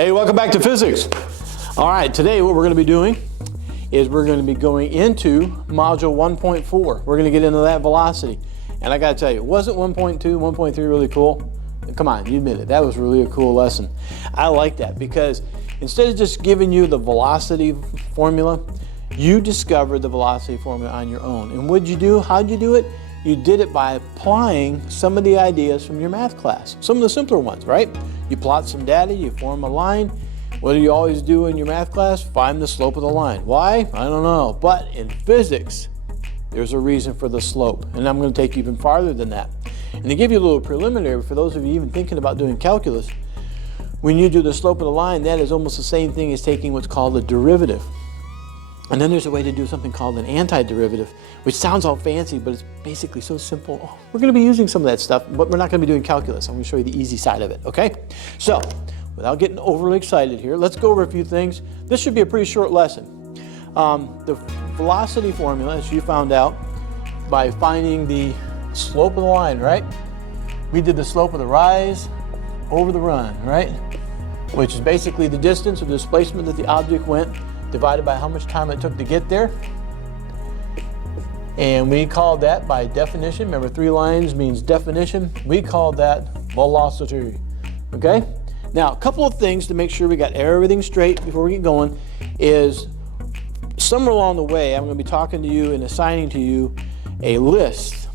Hey, welcome back to physics. All right, today what we're going to be doing is we're going to be going into module 1.4. We're going to get into that velocity. And I got to tell you, wasn't 1.2, 1.3 really cool? Come on, you admit it. That was really a cool lesson. I like that because instead of just giving you the velocity formula, you discovered the velocity formula on your own. And what'd you do? How'd you do it? You did it by applying some of the ideas from your math class. Some of the simpler ones, right? You plot some data, you form a line. What do you always do in your math class? Find the slope of the line. Why? I don't know. But in physics, there's a reason for the slope. And I'm going to take you even farther than that. And to give you a little preliminary, for those of you even thinking about doing calculus, when you do the slope of the line, that is almost the same thing as taking what's called a derivative. And then there's a way to do something called an antiderivative, which sounds all fancy, but it's basically so simple. Oh, we're going to be using some of that stuff, but we're not going to be doing calculus. I'm going to show you the easy side of it, okay? So, without getting overly excited here, let's go over a few things. This should be a pretty short lesson. The velocity formula, as you found out, by finding the slope of the line, right? We did the slope of the rise over the run, right? Which is basically the distance or the displacement that the object went divided by how much time it took to get there. And we called that by definition. Remember, 3 lines means definition. We called that velocity, okay? Now, a couple of things to make sure we got everything straight before we get going is somewhere along the way, I'm going to be talking to you and assigning to you a list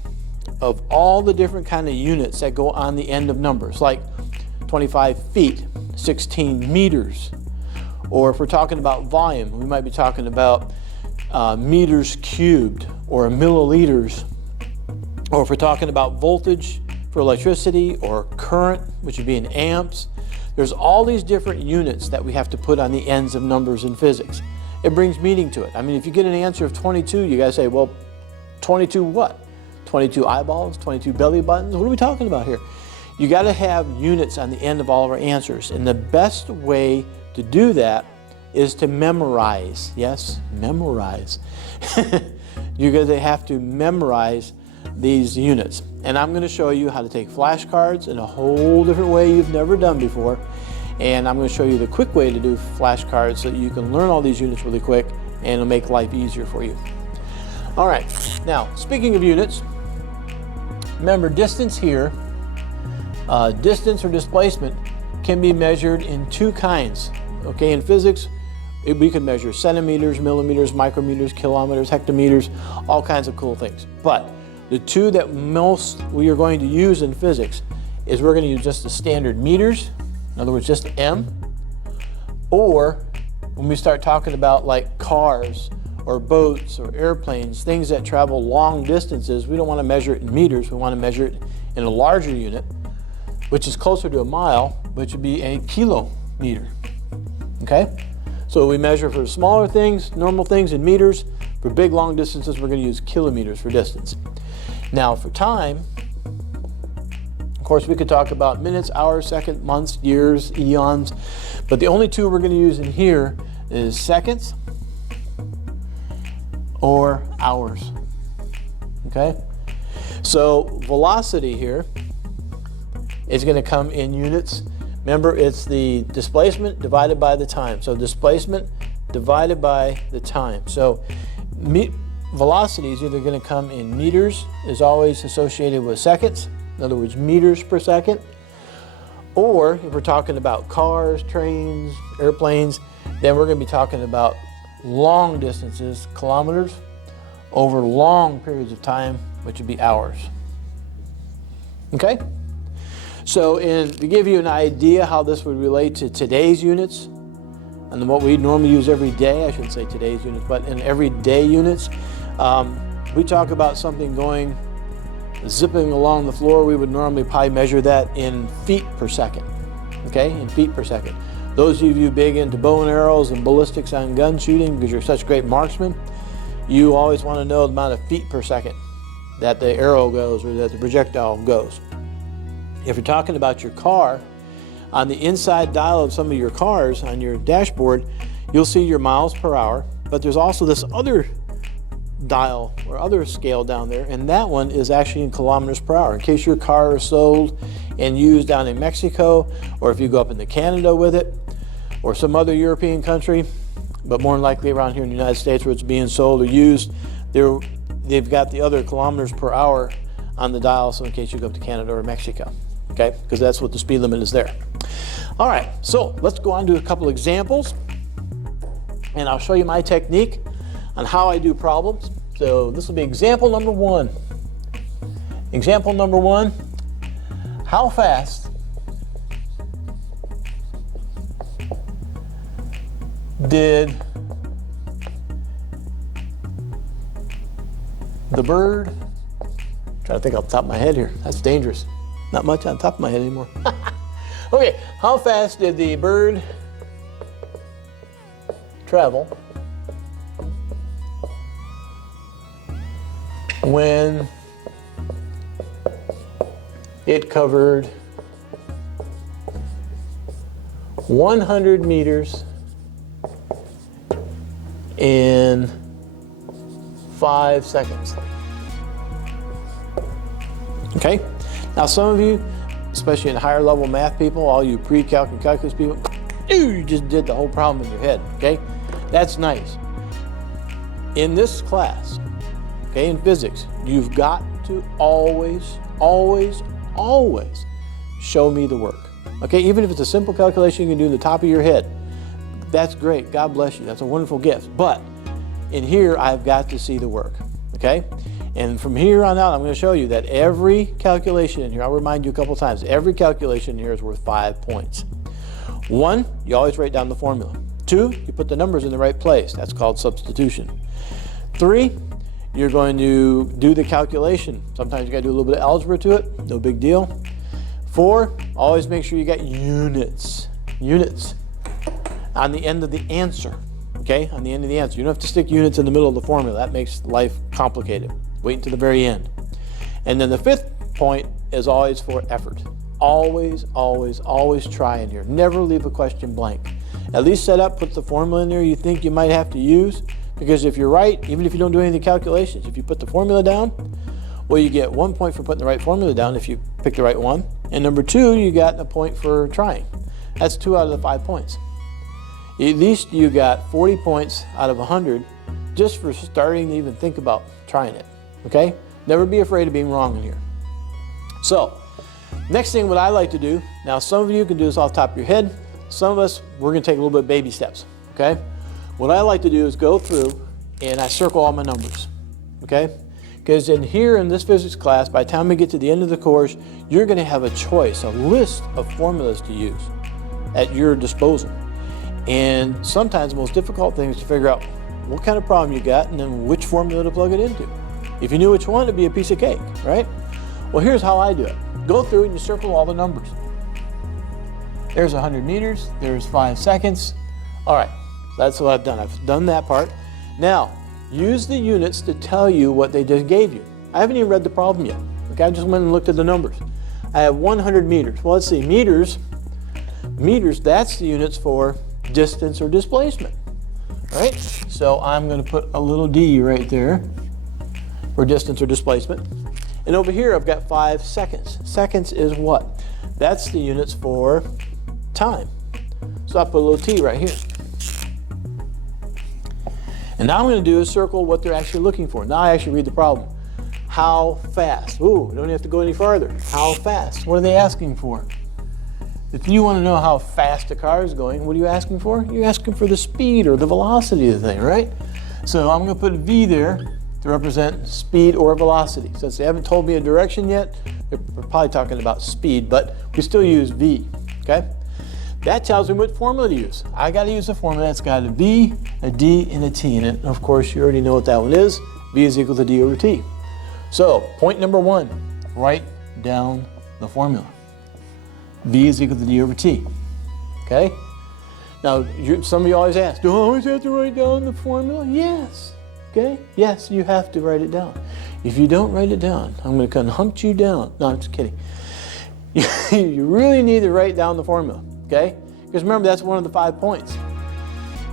of all the different kind of units that go on the end of numbers, like 25 feet, 16 meters, or if we're talking about volume, we might be talking about meters cubed or milliliters, or if we're talking about voltage for electricity or current, which would be in amps. There's all these different units that we have to put on the ends of numbers in physics. It brings meaning to it. I mean, if you get an answer of 22, you gotta say, well, 22 what? 22 eyeballs, 22 belly buttons? What are we talking about here? You gotta have units on the end of all of our answers. And the best way to do that is to memorize. Yes, memorize. You're going to have to memorize these units. And I'm going to show you how to take flashcards in a whole different way you've never done before. And I'm going to show you the quick way to do flashcards so that you can learn all these units really quick and it'll make life easier for you. All right, now speaking of units, remember distance here, distance or displacement can be measured in 2 kinds. Okay, in physics, we can measure centimeters, millimeters, micrometers, kilometers, hectometers, all kinds of cool things. But the 2 that most we are going to use in physics is we're going to use just the standard meters, in other words, just M, or when we start talking about like cars or boats or airplanes, things that travel long distances, we don't want to measure it in meters, we want to measure it in a larger unit, which is closer to a mile, which would be a kilometer. Okay? So we measure for smaller things, normal things in meters. For big long distances, we're going to use kilometers for distance. Now for time, of course we could talk about minutes, hours, seconds, months, years, eons, but the only 2 we're going to use in here is seconds or hours. Okay? So velocity here is going to come in units. Remember, it's the displacement divided by the time. So displacement divided by the time. So velocity is either going to come in meters, is always associated with seconds. In other words, meters per second. Or if we're talking about cars, trains, airplanes, then we're going to be talking about long distances, kilometers, over long periods of time, which would be hours. Okay? So to give you an idea how this would relate to today's units, and what we normally use every day, I shouldn't say today's units, but in everyday units, we talk about something going, zipping along the floor, we would normally probably measure that in feet per second, okay, in feet per second. Those of you big into bow and arrows and ballistics on gun shooting, because you're such great marksmen, you always want to know the amount of feet per second that the arrow goes or that the projectile goes. If you're talking about your car, on the inside dial of some of your cars on your dashboard, you'll see your miles per hour, but there's also this other dial or other scale down there, and that one is actually in kilometers per hour. In case your car is sold and used down in Mexico, or if you go up into Canada with it, or some other European country, but more than likely around here in the United States where it's being sold or used, they've got the other kilometers per hour on the dial, so in case you go up to Canada or Mexico, okay? Because that's what the speed limit is there. All right, so let's go on to a couple examples, and I'll show you my technique on how I do problems. So this will be example number one. Example number one, how fast did the bird, I'm trying to think off the top of my head here, that's dangerous. Not much on top of my head anymore. Okay, how fast did the bird travel when it covered 100 meters in 5 seconds? Okay, now some of you, especially in higher level math people, all you pre-calc and calculus people, you just did the whole problem in your head, okay? That's nice. In this class, okay, in physics, you've got to always, always, always show me the work, okay? Even if it's a simple calculation you can do in the top of your head, that's great, God bless you, that's a wonderful gift. But in here, I've got to see the work, okay? And from here on out, I'm going to show you that every calculation in here, I'll remind you a couple times, every calculation in here is worth 5 points. 1, you always write down the formula. 2, you put the numbers in the right place. That's called substitution. 3, you're going to do the calculation. Sometimes you got to do a little bit of algebra to it, no big deal. 4, always make sure you got units. Units on the end of the answer, okay? On the end of the answer. You don't have to stick units in the middle of the formula. That makes life complicated. Wait until the very end. And then the 5th point is always for effort. Always, always, always try in here. Never leave a question blank. At least set up, put the formula in there you think you might have to use, because if you're right, even if you don't do any of the calculations, if you put the formula down, well, you get 1 point for putting the right formula down if you pick the right one. And number 2, you got a point for trying. That's 2 out of the 5 points. At least you got 40 points out of 100 just for starting to even think about trying it. Okay? Never be afraid of being wrong in here. So, next thing what I like to do, now some of you can do this off the top of your head, some of us, we're going to take a little bit of baby steps. Okay? What I like to do is go through and I circle all my numbers. Okay? Because in here in this physics class, by the time we get to the end of the course, you're going to have a choice, a list of formulas to use at your disposal. And sometimes the most difficult thing is to figure out what kind of problem you got and then which formula to plug it into. If you knew which one, it'd be a piece of cake, right? Well, here's how I do it. Go through and you circle all the numbers. There's 100 meters, there's 5 seconds. All right, that's what I've done. I've done that part. Now, use the units to tell you what they just gave you. I haven't even read the problem yet. Okay, I just went and looked at the numbers. I have 100 meters. Well, let's see, meters, that's the units for distance or displacement, right? So I'm going to put a little d right there for distance or displacement. And over here I've got 5 seconds. Seconds is what? That's the units for time. So I put a little t right here. And now I'm going to do is circle what they're actually looking for. Now I actually read the problem. How fast? Ooh, we don't have to go any farther. How fast? What are they asking for? If you want to know how fast a car is going, what are you asking for? You're asking for the speed or the velocity of the thing, right? So I'm going to put a V there to represent speed or velocity. Since they haven't told me a direction yet, they're probably talking about speed, but we still use V, okay? That tells me what formula to use. I got to use a formula that's got a V, a D, and a T in it. And of course, you already know what that one is. V is equal to D over T. So, point number 1, write down the formula. V is equal to D over T, okay? Now, some of you always ask, do I always have to write down the formula? Yes, okay? Yes, you have to write it down. If you don't write it down, I'm going to come hunt you down. No, I'm just kidding. You really need to write down the formula, okay? Because remember, that's one of the 5 points.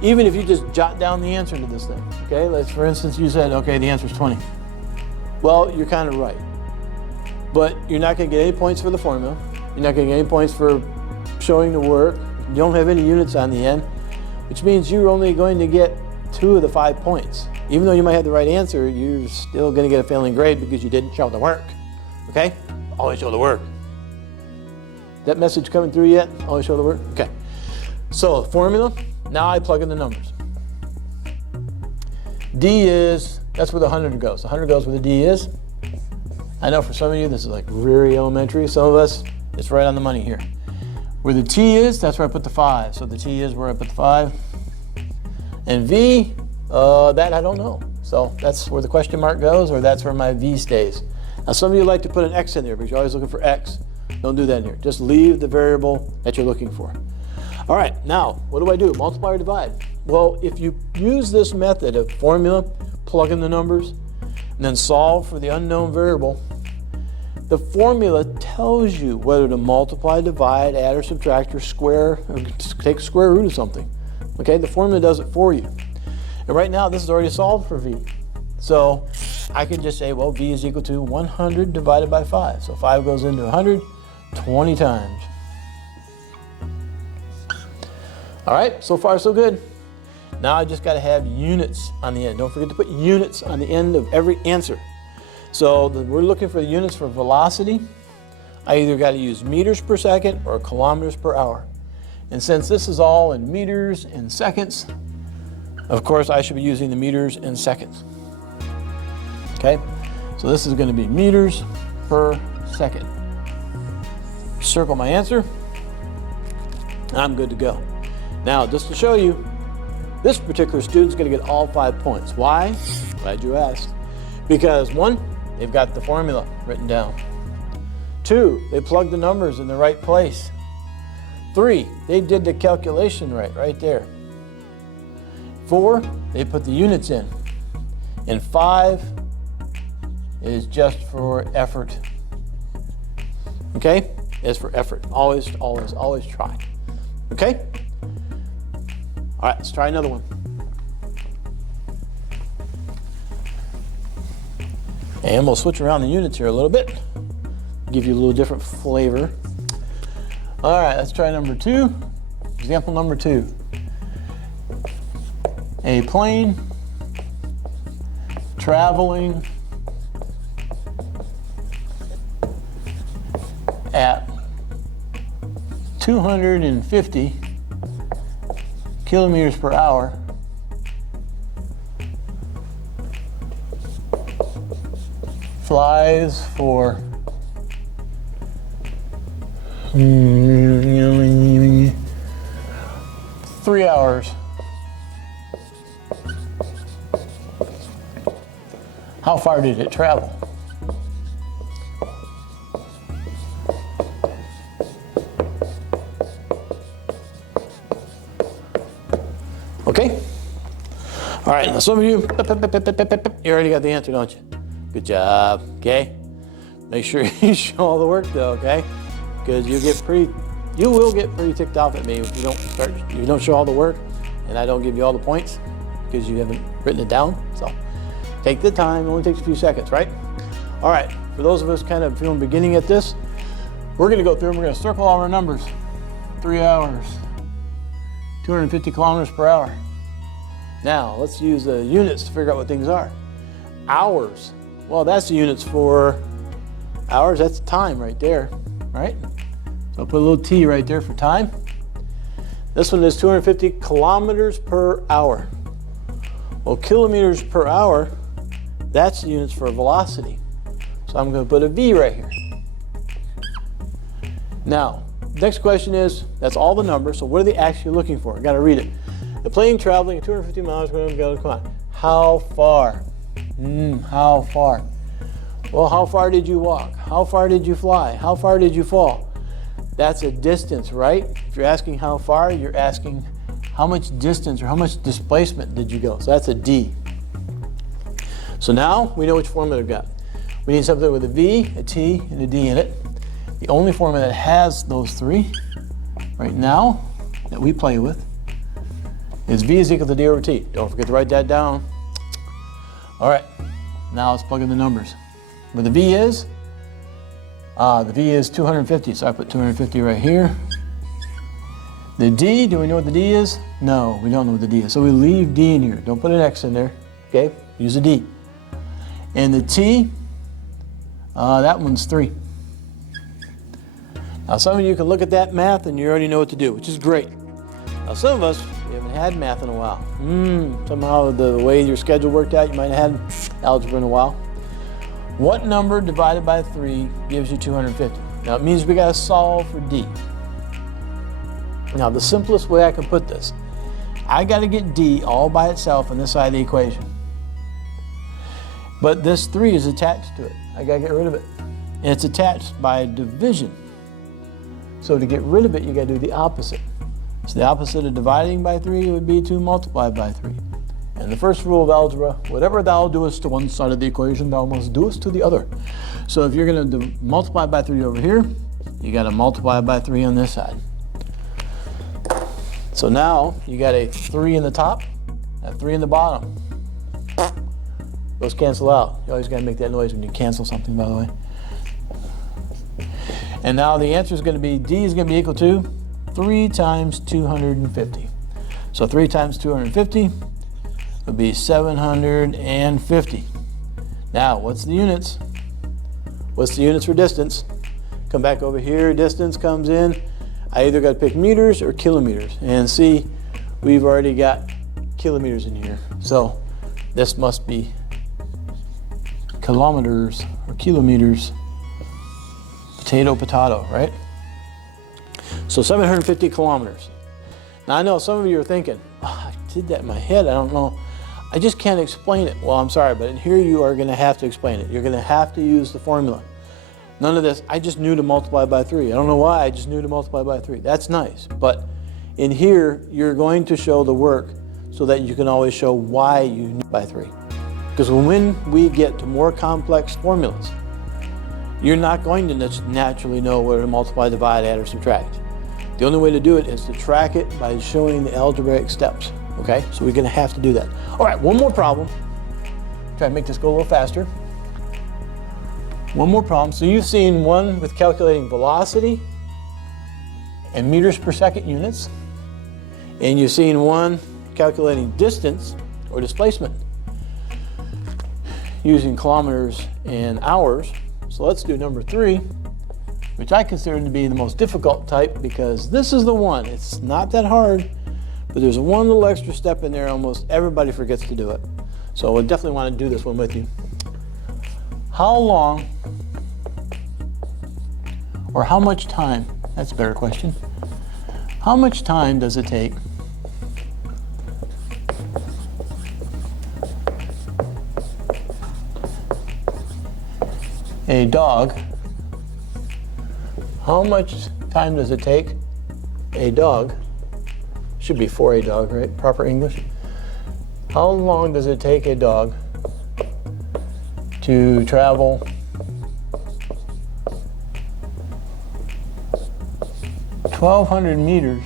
Even if you just jot down the answer to this thing, okay? Let's, for instance, you said, okay, the answer is 20. Well, you're kind of right. But you're not going to get any points for the formula. You're not going to get any points for showing the work, You don't have any units on the end, which means you're only going to get 2 of the 5 points. Even though you might have the right answer, you're still going to get a failing grade because you didn't show the work. Okay? Always show the work. That message coming through yet? Always show the work? Okay. So, formula, now I plug in the numbers. D is, that's where the 100 goes. The 100 goes where the D is. I know for some of you this is like very elementary. Some of us, it's right on the money here. Where the T is, that's where I put the 5. So the T is where I put the 5. And V, that I don't know. So that's where the question mark goes, or that's where my V stays. Now some of you like to put an X in there because you're always looking for X. Don't do that in here. Just leave the variable that you're looking for. All right, now what do? Multiply or divide? Well, if you use this method of formula, plug in the numbers, and then solve for the unknown variable, the formula tells you whether to multiply, divide, add or subtract, or square, or take the square root of something. Okay, the formula does it for you. And right now, this is already solved for V. So I can just say, well, V is equal to 100 divided by 5. So 5 goes into 100 20 times. All right, so far so good. Now I just got to have units on the end. Don't forget to put units on the end of every answer. So we're looking for the units for velocity. I either got to use meters per second or kilometers per hour. And since this is all in meters and seconds, of course I should be using the meters and seconds. Okay, so this is going to be meters per second. Circle my answer. I'm good to go. Now, just to show you, this particular student's going to get all 5 points. Why? Glad you asked. Because 1, they've got the formula written down. 2, they plugged the numbers in the right place. 3, they did the calculation right there. 4, they put the units in. And 5 is just for effort. Okay? It's for effort. Always try. Okay? All right, let's try another one. And we'll switch around the units here a little bit. Give you a little different flavor. All right, let's try number 2. Example number 2. A plane traveling at 250 kilometers per hour flies for 3 hours. How far did it travel? Okay? All right, now some of you already got the answer, don't you? Good job, okay? Make sure you show all the work though, okay? Because you will get pretty ticked off at me if you don't show all the work and I don't give you all the points because you haven't written it down. So take the time, it only takes a few seconds, right? All right, for those of us kind of feeling beginning at this, we're gonna go through and we're gonna circle all our numbers. 3 hours, 250 kilometers per hour. Now, let's use the units to figure out what things are. Hours, well, that's the units for hours, that's time right there, right? So I'll put a little T right there for time. This one is 250 kilometers per hour. Well, kilometers per hour, that's the units for velocity. So I'm going to put a V right here. Now, next question is, that's all the numbers, so what are they actually looking for? I got to read it. The plane traveling at 250 miles per hour, how far? How far? Well, how far did you walk? How far did you fly? How far did you fall? That's a distance, right? If you're asking how far, you're asking how much distance or how much displacement did you go? So that's a D. So now we know which formula we've got. We need something with a V, a T, and a D in it. The only formula that has those three right now that we play with is V is equal to D over T. Don't forget to write that down. All right, now let's plug in the numbers. Where the V is 250, so I put 250 right here. The D, do we know what the D is? No, we don't know what the D is. So we leave D in here. Don't put an X in there, okay? Use a D. And the T, that one's 3. Now some of you can look at that math and you already know what to do, which is great. Now some of us, we haven't had math in a while. Somehow the way your schedule worked out, you might have had algebra in a while. What number divided by 3 gives you 250? Now it means we gotta solve for D. Now the simplest way I can put this, I gotta get D all by itself on this side of the equation. But this 3 is attached to it. I gotta get rid of it. And it's attached by division. So to get rid of it, you gotta do the opposite. So the opposite of dividing by 3 would be to multiply by 3. And the first rule of algebra, whatever thou doest to one side of the equation, thou must doest to the other. So if you're gonna multiply by 3 over here, you gotta multiply by 3 on this side. So now you got a 3 in the top, a 3 in the bottom. Those cancel out. You always gotta make that noise when you cancel something, by the way. And now the answer is gonna be, D is gonna be equal to 3 times 250. So 3 times 250 would be 750. Now, what's the units? What's the units for distance? Come back over here, distance comes in. I either got to pick meters or kilometers. And see, we've already got kilometers in here. So this must be kilometers or kilometers. Potato, potato, right? So 750 kilometers. Now I know some of you are thinking, oh, I did that in my head, I don't know. I just can't explain it. Well, I'm sorry, but in here you are gonna have to explain it. You're gonna have to use the formula. None of this, I just knew to multiply by 3. I don't know why, I just knew to multiply by 3. That's nice, but in here, you're going to show the work so that you can always show why you knew by 3. Because when we get to more complex formulas, you're not going to naturally know whether to multiply, divide, add, or subtract. The only way to do it is to track it by showing the algebraic steps, okay? So we're gonna have to do that. All right, one more problem. Try to make this go a little faster. One more problem. So you've seen one with calculating velocity and meters per second units, and you've seen one calculating distance or displacement using kilometers and hours. So let's do number 3, which I consider to be the most difficult type because this is the one. It's not that hard, but there's one little extra step in there. Almost everybody forgets to do it. So I definitely want to do this one with you. How long or how much time, that's a better question. How much time does it take a dog, how much time does it take a dog, should be for a dog, right? Proper English. How long does it take a dog to travel 1,200 meters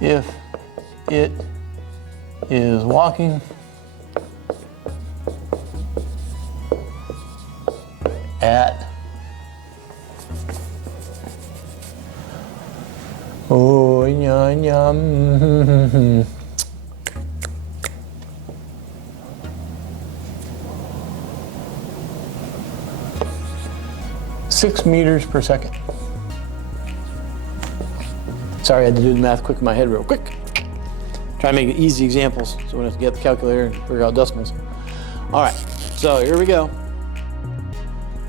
if it is walking at 6 meters per second. Sorry, I had to do the math quick in my head real quick. Try to make it easy examples so we don't have to get the calculator and figure out decimals. All right, so here we go.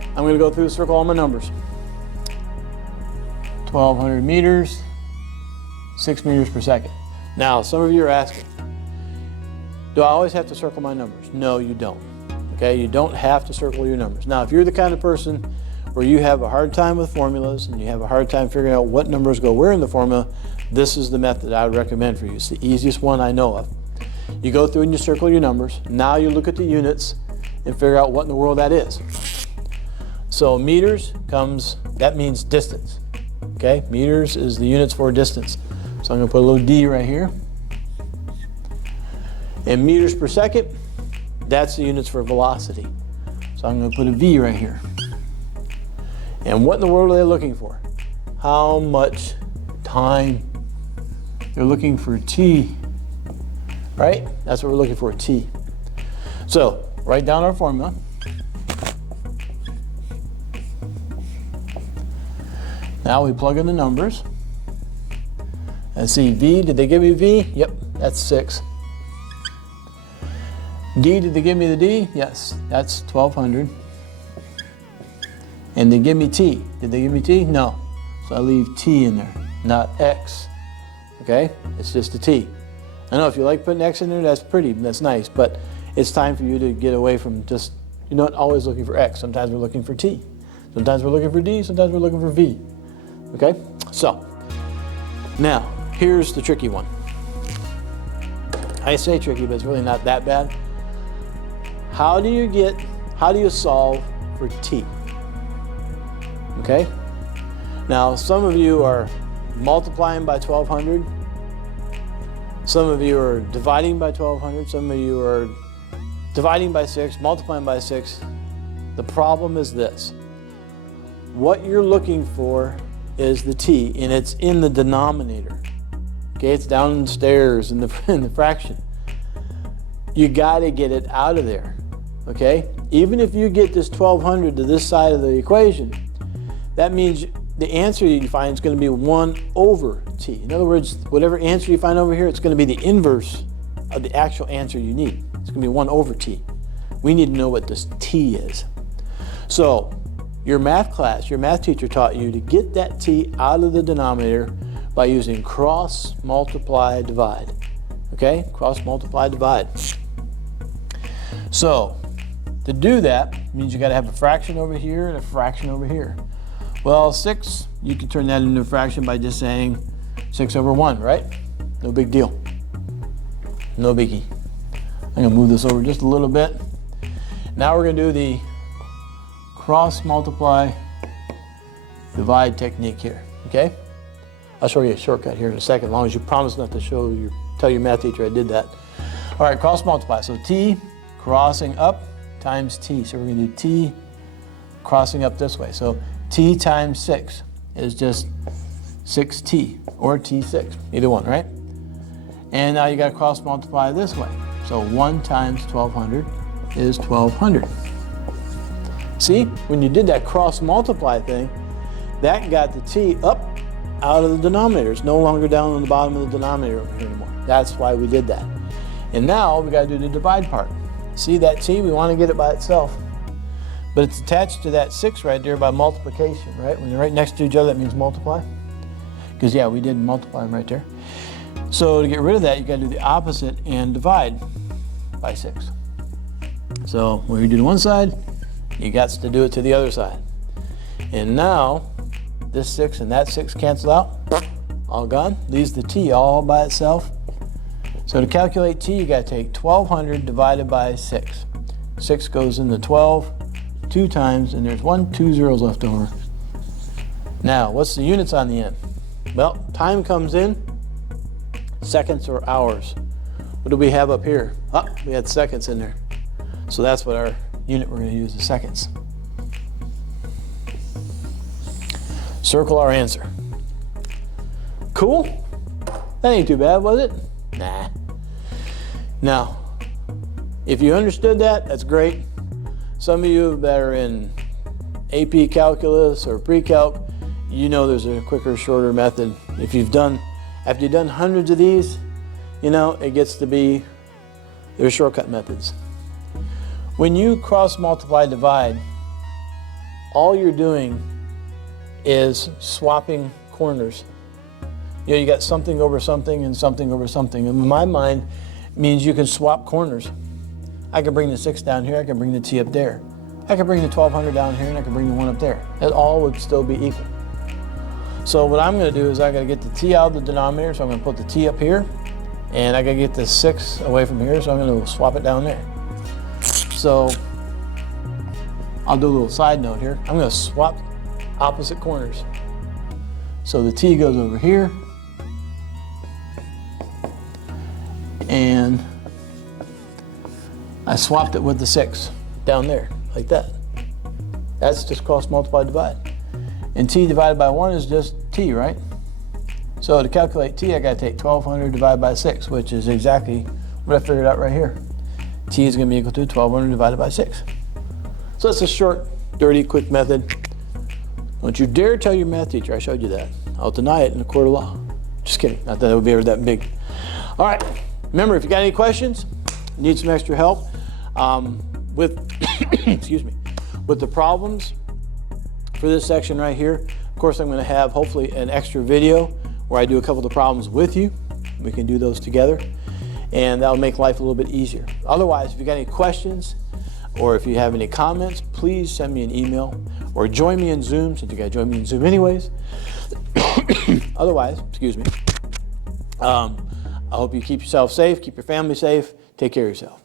I'm going to go through, circle all my numbers. 1,200 meters, 6 meters per second. Now, some of you are asking, do I always have to circle my numbers? No, you don't. Okay, you don't have to circle your numbers. Now, if you're the kind of person where you have a hard time with formulas and you have a hard time figuring out what numbers go where in the formula, this is the method I would recommend for you. It's the easiest one I know of. You go through and you circle your numbers. Now you look at the units and figure out what in the world that is. So meters comes, that means distance. Okay, meters is the units for distance. So I'm going to put a little D right here. And meters per second, that's the units for velocity. So I'm going to put a V right here. And what in the world are they looking for? How much time. They're looking for t, right? That's what we're looking for, t. So write down our formula. Now we plug in the numbers. Let's see, V, did they give me V? Yep, that's 6. D, did they give me the D? Yes, that's 1200. And they give me T. Did they give me T? No. So I leave T in there, not X. Okay, it's just a T. I know if you like putting X in there, that's pretty, that's nice, but it's time for you to get away from just, you're not always looking for X. Sometimes we're looking for T. Sometimes we're looking for D, sometimes we're looking for V. Okay, so now here's the tricky one. I say tricky, but it's really not that bad. How do you solve for T? Okay, now some of you are multiplying by 1200. Some of you are dividing by 1200. Some of you are dividing by 6, multiplying by 6. The problem is this. What you're looking for is the T, and it's in the denominator. Okay, it's downstairs in the fraction. You got to get it out of there. Okay, even if you get this 1200 to this side of the equation, that means the answer you find is going to be 1 over t. In other words, whatever answer you find over here, it's going to be the inverse of the actual answer you need. It's going to be 1 over t. We need to know what this t is. So your math class, your math teacher taught you to get that t out of the denominator by using cross, multiply, divide. Okay, cross, multiply, divide. So to do that means you got to have a fraction over here and a fraction over here. Well, 6, you can turn that into a fraction by just saying 6 over 1, right? No big deal. No biggie. I'm going to move this over just a little bit. Now we're going to do the cross, multiply, divide technique here, okay? I'll show you a shortcut here in a second, as long as you promise not to tell your math teacher I did that. All right, cross, multiply. So t crossing up times t. So we're going to do t crossing up this way. So t times 6 is just 6t, or t6, either one, right? And now you got to cross multiply this way. So 1 times 1200 is 1200. See, when you did that cross multiply thing, that got the t up out of the denominator. It's no longer down on the bottom of the denominator over here anymore. That's why we did that. And now we got to do the divide part. See that t, we want to get it by itself. But it's attached to that 6 right there by multiplication, right? When they're right next to each other, that means multiply. Because, yeah, we did multiply them right there. So to get rid of that, you got to do the opposite and divide by 6. So when you do to one side, you got to do it to the other side. And now, this 6 and that 6 cancel out. All gone. Leaves the t all by itself. So to calculate t, you got to take 1200 divided by 6. 6 goes into 12. 2 times, and there's 2 zeros left over. Now, what's the units on the end? Well, time comes in, seconds or hours. What do we have up here? Oh, we had seconds in there. So that's what our unit we're going to use is seconds. Circle our answer. Cool? That ain't too bad, was it? Nah. Now, if you understood that, that's great. Some of you that are in AP Calculus or Pre-Calc, you know there's a quicker, shorter method. After you've done hundreds of these, you know, it gets to be, there's shortcut methods. When you cross, multiply, divide, all you're doing is swapping corners. You know, you got something over something and something over something. In my mind, it means you can swap corners. I can bring the 6 down here, I can bring the t up there. I can bring the 1200 down here, and I can bring the 1 up there. It all would still be equal. So what I'm going to do is I got to get the t out of the denominator, so I'm going to put the t up here, and I got to get the 6 away from here, so I'm going to swap it down there. So I'll do a little side note here. I'm going to swap opposite corners. So the t goes over here, and I swapped it with the 6 down there, like that. That's just cross, multiply, divide. And t divided by 1 is just t, right? So to calculate t, I got to take 1200 divided by 6, which is exactly what I figured out right here. T is going to be equal to 1200 divided by 6. So that's a short, dirty, quick method. Don't you dare tell your math teacher I showed you that. I'll deny it in a court of law. Just kidding. Not that it would be ever that big. All right. Remember, if you got any questions, need some extra help with, excuse me, with the problems for this section right here. Of course, I'm going to have hopefully an extra video where I do a couple of the problems with you. We can do those together, and that'll make life a little bit easier. Otherwise, if you got any questions or if you have any comments, please send me an email or join me in Zoom, since you got to join me in Zoom anyways. Otherwise, excuse me, I hope you keep yourself safe, keep your family safe, take care of yourself.